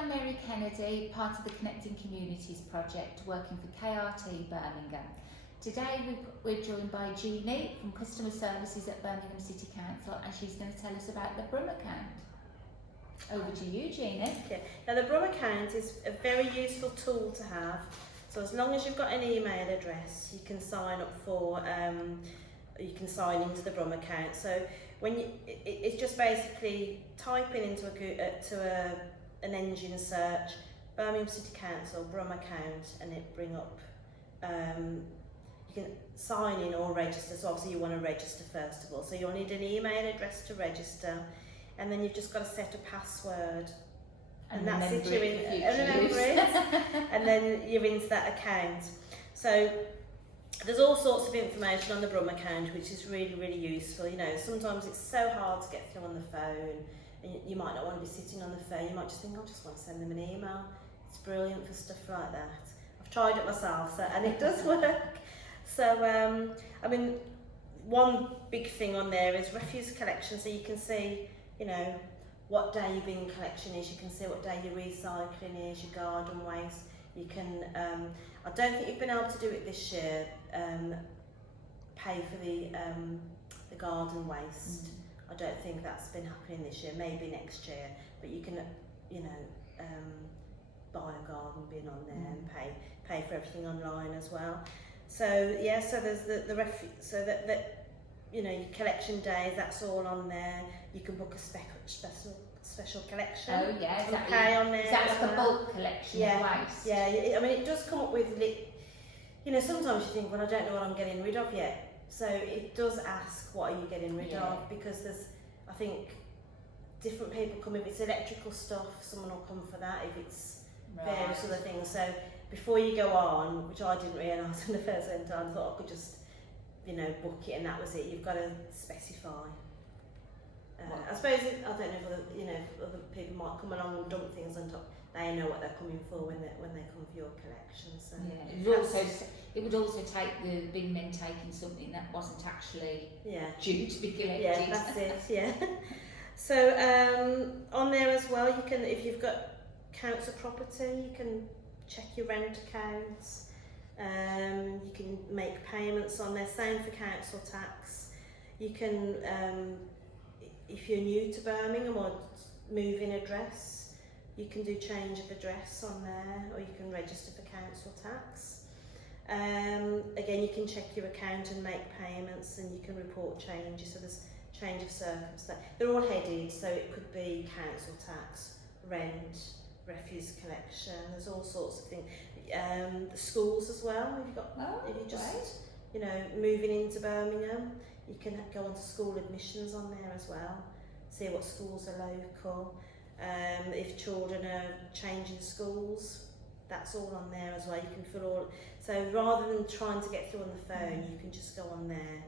I'm Mary Kennedy, part of the Connecting Communities project working for KRT Birmingham. Today we're joined by Jeannie from Customer Services at Birmingham City Council, and she's going to tell us about the BRUM Account. Over to you, Jeannie. Okay. Now the BRUM Account is a very useful tool to have. So as long as you've got an email address, you can sign up for, you can sign into the BRUM Account. So when it's just basically typing into an engine search, Birmingham City Council BRUM Account, and it bring up. You can sign in or register. So obviously you want to register first of all. So you'll need an email address to register, and then you've just got to set a password. And that's it, you're in, remember it, and then you're into that account. So there's all sorts of information on the BRUM account, which is really, really useful. You know, sometimes it's so hard to get through on the phone, and you might not want to be sitting on the phone. You might just think, I just want to send them an email. It's brilliant for stuff like that. I've tried it myself, and it does work. So, I mean, one big thing on there is refuse collection, so you can see, you know, what day your bin collection is, you can see what day your recycling is, your garden waste. You can, I don't think you've been able to do it this year, pay for the garden waste. I don't think that's been happening this year, maybe next year, but you can, you know, buy a garden bin on there and pay for everything online as well. So yeah, so there's the so that you know, your collection days, that's all on there. You can book a special collection. Oh yeah, is that pay on there. Is that like a bulk collection of waste? Yeah, I mean it does come up with, you know, sometimes you think, well, I don't know what I'm getting rid of yet. So it does ask, what are you getting rid of? Because there's, I think, different people come. If it's electrical stuff, someone will come for that. If it's various other things. So before you go on, which I didn't realise when I first went on, I thought I could just, you know, book it and that was it. You've got to specify. I suppose I don't know if other, you know, if other people might come along and dump things on top. They know what they're coming for when they come for your collection. So yeah, it would also take the bin men taking something that wasn't actually due to be collected. Yeah, that's it. Yeah. So on there as well, you can, if you've got council property, you can check your rent accounts. You can make payments on there. Same for council tax. You can, if you're new to Birmingham or moving address, you can do change of address on there, or you can register for council tax. Again, you can check your account and make payments, and you can report changes. So there's change of circumstance. They're all headed, so it could be council tax, rent, refuse collection. There's all sorts of things. The schools as well. If you just, you know, moving into Birmingham, you can go onto school admissions on there as well. See what schools are local. If children are changing schools, that's all on there as well. You can fill all. So rather than trying to get through on the phone, you can just go on there.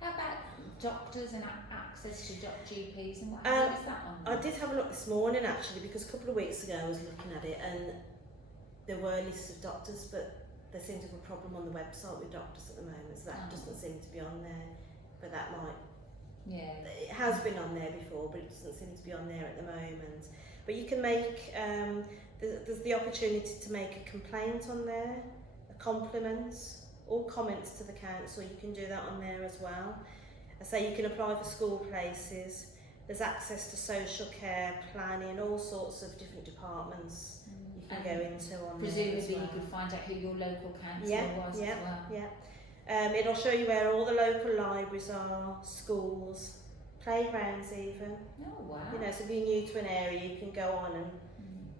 How about doctors and access to GPs and what have you? Is that on? I did have a look this morning actually, because a couple of weeks ago I was looking at it and there were lists of doctors, but there seemed to be a problem on the website with doctors at the moment, so that doesn't seem to be on there. But that might, it has been on there before, but it doesn't seem to be on there at the moment. But you can make, there's the opportunity to make a complaint on there, a compliment, or comments to the council. You can do that on there as well. I say you can apply for school places. There's access to social care, planning, all sorts of different departments you can go into on there as well. Presumably you could find out who your local councillor was as well. Yeah. It'll show you where all the local libraries are, schools, playgrounds even. Oh wow. You know, so if you're new to an area, you can go on and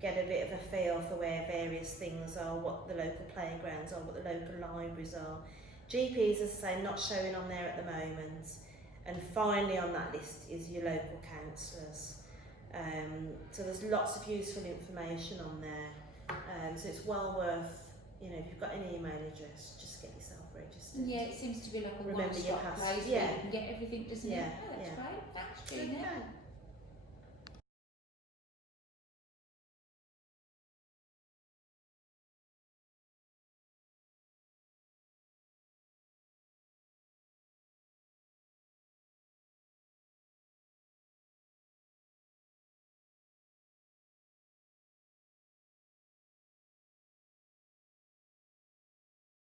get a bit of a feel for where various things are, what the local playgrounds are, what the local libraries are. GPs, as I say, not showing on there at the moment. And finally on that list is your local councillors. So there's lots of useful information on there. So it's well worth, you know, if you've got an email address, just get yourself registered. Yeah, it seems to be like a Remember your one-stop place where you can get everything, doesn't it? Oh, that's great. Thanks, Gina.